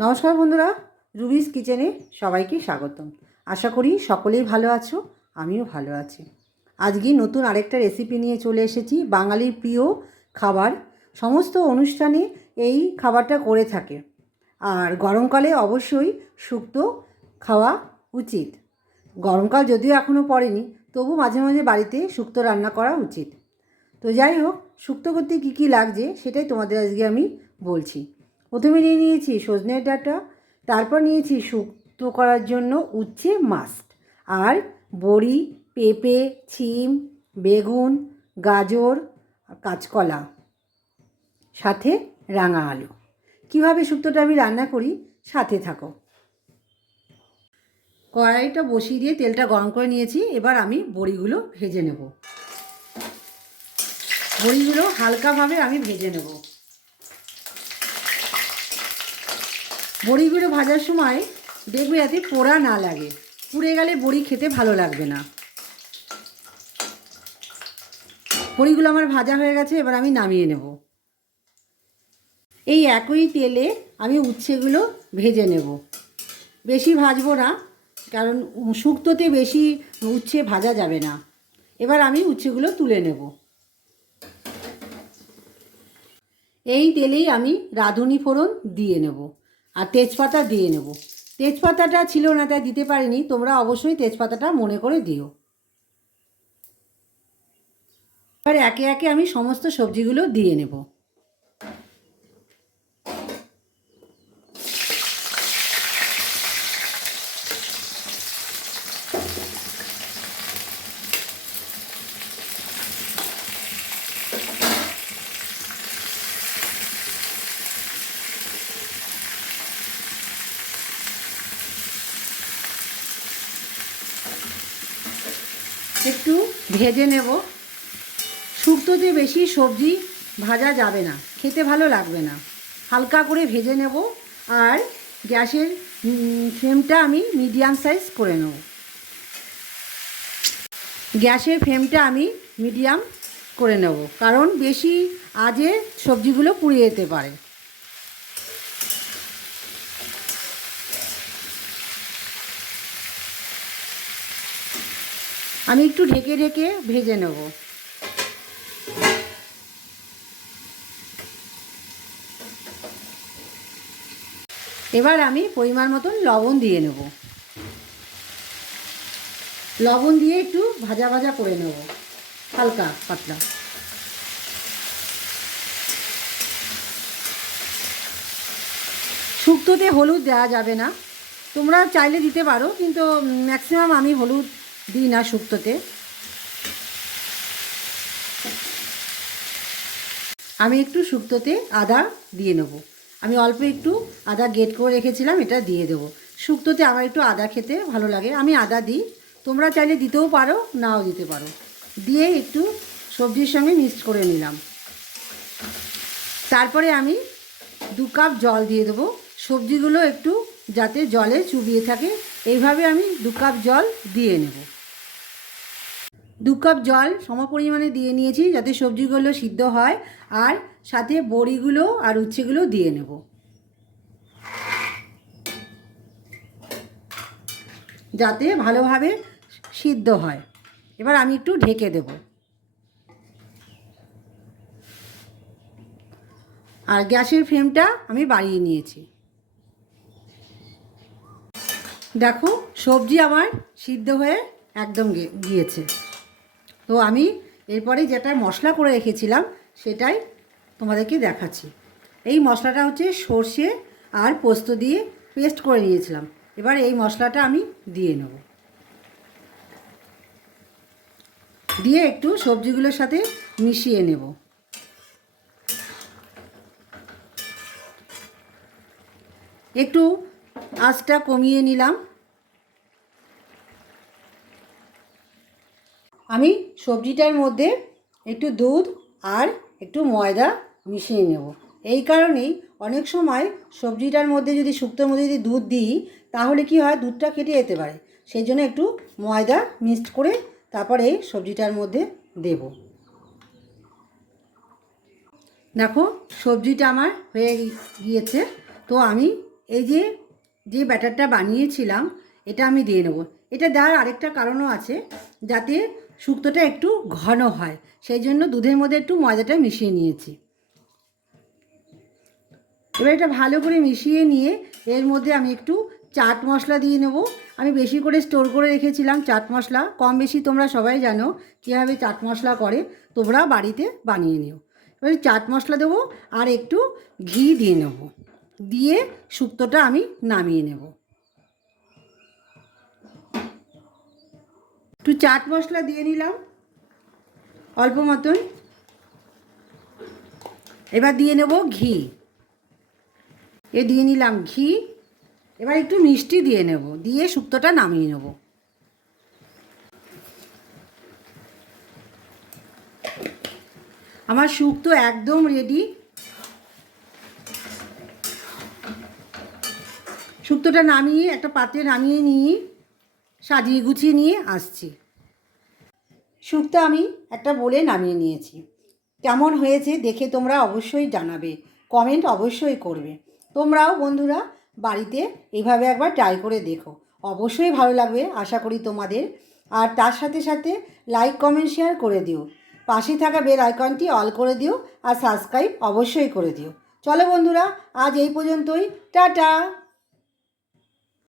নমস্কার বন্ধুরা, রুবিস কিচেনে সবাইকে স্বাগতম। আশা করি সকলেই ভালো আছো, আমিও ভালো আছি। আজকে নতুন আরেকটা রেসিপি নিয়ে চলে এসেছি, বাঙালির প্রিয় খাবার। সমস্ত অনুষ্ঠানে এই খাবারটা করে থাকে। আর গরমকালে অবশ্যই শুক্তো খাওয়া উচিত। গরমকাল যদিও এখনও পড়েনি, তবু মাঝে মাঝে বাড়িতে শুক্তো রান্না করা উচিত। তো যাই হোক, শুক্তো করতে কী কী লাগছে সেটাই তোমাদের আজকে আমি বলছি। প্রথমে নিয়ে নিয়েছি সজনের ডাঁটা, তারপর নিয়েছি শুক্তো করার জন্য উচ্ছে মাস্ট। আর বড়ি, পেঁপে, ছিম, বেগুন, গাজর, কাঁচকলা, সাথে রাঙা আলু। কীভাবে শুক্তোটা আমি রান্না করি? সাথে থাকো। কড়াইটা বসিয়ে দিয়ে তেলটা গরম করে নিয়েছি, এবার আমি বড়িগুলো ভেজে নেব। বড়িগুলো হালকাভাবে আমি ভেজে নেব। বড়িগুলো ভাজার সময় দেখবে যাতে পোড়া না লাগে। পুড়ে গেলে বড়ি খেতে ভালো লাগবে না। বড়িগুলো আমার ভাজা হয়ে গেছে, এবার আমি নামিয়ে নেব। এই একই তেলে আমি উচ্ছেগুলো ভেজে নেব। বেশি ভাজবো না, কারণ শুক্তোতে বেশি উচ্ছে ভাজা যাবে না। এবার আমি উচ্ছেগুলো তুলে নেব। এই তেলেই আমি রাঁধুনি ফোড়ন দিয়ে নেব। আর তেজপাতা দিয়ে নেব। তেজপাতাটা ছিল না, তাই দিতে পারিনি। তোমরা অবশ্যই তেজপাতাটা মনে করে দিও। এবার একে একে আমি সমস্ত সবজিগুলো দিয়ে নেব। একটু ভেজে নেব। শুক্তোতে বেশি সবজি ভাজা যাবে না, খেতে ভালো লাগবে না। হালকা করে ভেজে নেব আর গ্যাসের ফ্লেমটা আমি মিডিয়াম সাইজ করে নেব। গ্যাসের ফ্লেমটা আমি মিডিয়াম করে নেব, কারণ বেশি আজে সবজিগুলো পুড়ে যেতে পারে। আমি একটু ঢেকে ঢেকে ভেজে নেব। এবার আমি পরিমাণ মতন লবণ দিয়ে নেব। লবণ দিয়ে একটু ভাজা ভাজা করে নেব, হালকা পাতলা। শুক্তোতে হলুদ দেওয়া যাবে না। তোমরা চাইলে দিতে পারো, কিন্তু ম্যাক্সিমাম আমি হলুদ দিই না শুক্তোতে। আমি একটু শুক্তোতে আদা দিয়ে নেব। আমি অল্প একটু আদা গেট করে রেখেছিলাম, এটা দিয়ে দেবো। শুক্তোতে আমার একটু আদা খেতে ভালো লাগে। আমি আদা দিই, তোমরা চাইলে দিতেও পারো, নাও দিতে পারো। দিয়ে একটু সবজির সঙ্গে মিক্সড করে নিলাম। তারপরে আমি দু কাপ জল দিয়ে দেবো। সবজিগুলো একটু যাতে জলে চুবিয়ে থাকে, এইভাবে আমি দু কাপ জল দিয়ে নেব। দু কাপ জল সম পরিমাণে দিয়ে নিয়েছি যাতে সবজিগুলো সিদ্ধ হয় আর সাথে বড়িগুলো আর উচ্ছেগুলো দিয়ে নেব। যাতে ভালোভাবে সিদ্ধ হয়। এবার আমি একটু ঢেকে দেব। আর গ্যাসের ফ্লেমটা আমি বাড়িয়ে নিয়েছি। দেখো সবজি আমার সিদ্ধ হয়ে একদম গিয়েছে। তো আমি এরপরে যেটা মশলা করে রেখেছিলাম, সেটাই তোমাদেরকে দেখাচ্ছি। এই মশলাটা হচ্ছে সর্ষে আর পোস্ত দিয়ে পেস্ট করে নিয়েছিলাম। এবার এই মশলাটা আমি দিয়ে নেব। দিয়ে একটু সবজিগুলোর সাথে মিশিয়ে নেব। একটু আঁচটা কমিয়ে নিলাম। আমি সবজিটার মধ্যে একটু দুধ আর একটু ময়দা মিশিয়ে নেব। এই কারণেই অনেক সময় সবজিটার মধ্যে যদি শুক্তোর মধ্যে যদি দুধ দিই, তাহলে কি হয়? দুধটা কেটে যেতে পারে। সেই জন্য একটু ময়দা মিক্সড করে তারপরে এই সবজিটার মধ্যে দেব। দেখো, সবজিটা আমার হয়ে গিয়েছে। তো আমি এই যে যে ব্যাটারটা বানিয়েছিলাম, এটা আমি দিয়ে নেব। এটা দেওয়ার আরেকটা কারণও আছে, যাতে শুক্তোটা একটু ঘন হয়, সেই জন্য দুধের মধ্যে একটু ময়দাটা মিশিয়ে নিয়েছি। এবার এটা ভালো করে মিশিয়ে নিয়ে এর মধ্যে আমি একটু চাট মশলা দিয়ে নেব। আমি বেশি করে স্টোর করে রেখেছিলাম চাট মশলা, কম বেশি তোমরা সবাই জানো কীভাবে চাট মশলা করে, তোমরা বাড়িতে বানিয়ে নিও। এবার চাট মশলা দেবো আর একটু ঘি দিয়ে নেব। দিয়ে শুক্তোটা আমি নামিয়ে নেব। একটু চাট মশলা দিয়ে নিলাম, অল্প মতন। এবার দিয়ে নেব ঘি। এ দিয়ে নিলাম ঘি, এবার একটু মিষ্টি দিয়ে নেব, দিয়ে শুক্তোটা নামিয়ে নেব। আমার শুক্তো একদম রেডি শুক্তোটা নামিয়ে, একটা পাত্রে নামিয়ে নিয়ে সাজিয়ে গুছিয়ে নিয়ে আসছি। শুক্তো আমি একটা বলে নামিয়ে নিয়েছি। কেমন হয়েছে দেখে তোমরা অবশ্যই জানাবে। কমেন্ট অবশ্যই করবে। তোমরাও বন্ধুরা বাড়িতে এভাবে একবার ট্রাই করে দেখো। অবশ্যই ভালো লাগবে, আশা করি তোমাদের। আর তার সাথে সাথে লাইক কমেন্ট শেয়ার করে দিও। পাশে থাকা বেল আইকনটি অল করে দিও আর সাবস্ক্রাইব অবশ্যই করে দিও। চলো বন্ধুরা, আজ এই পর্যন্তই। টাটা!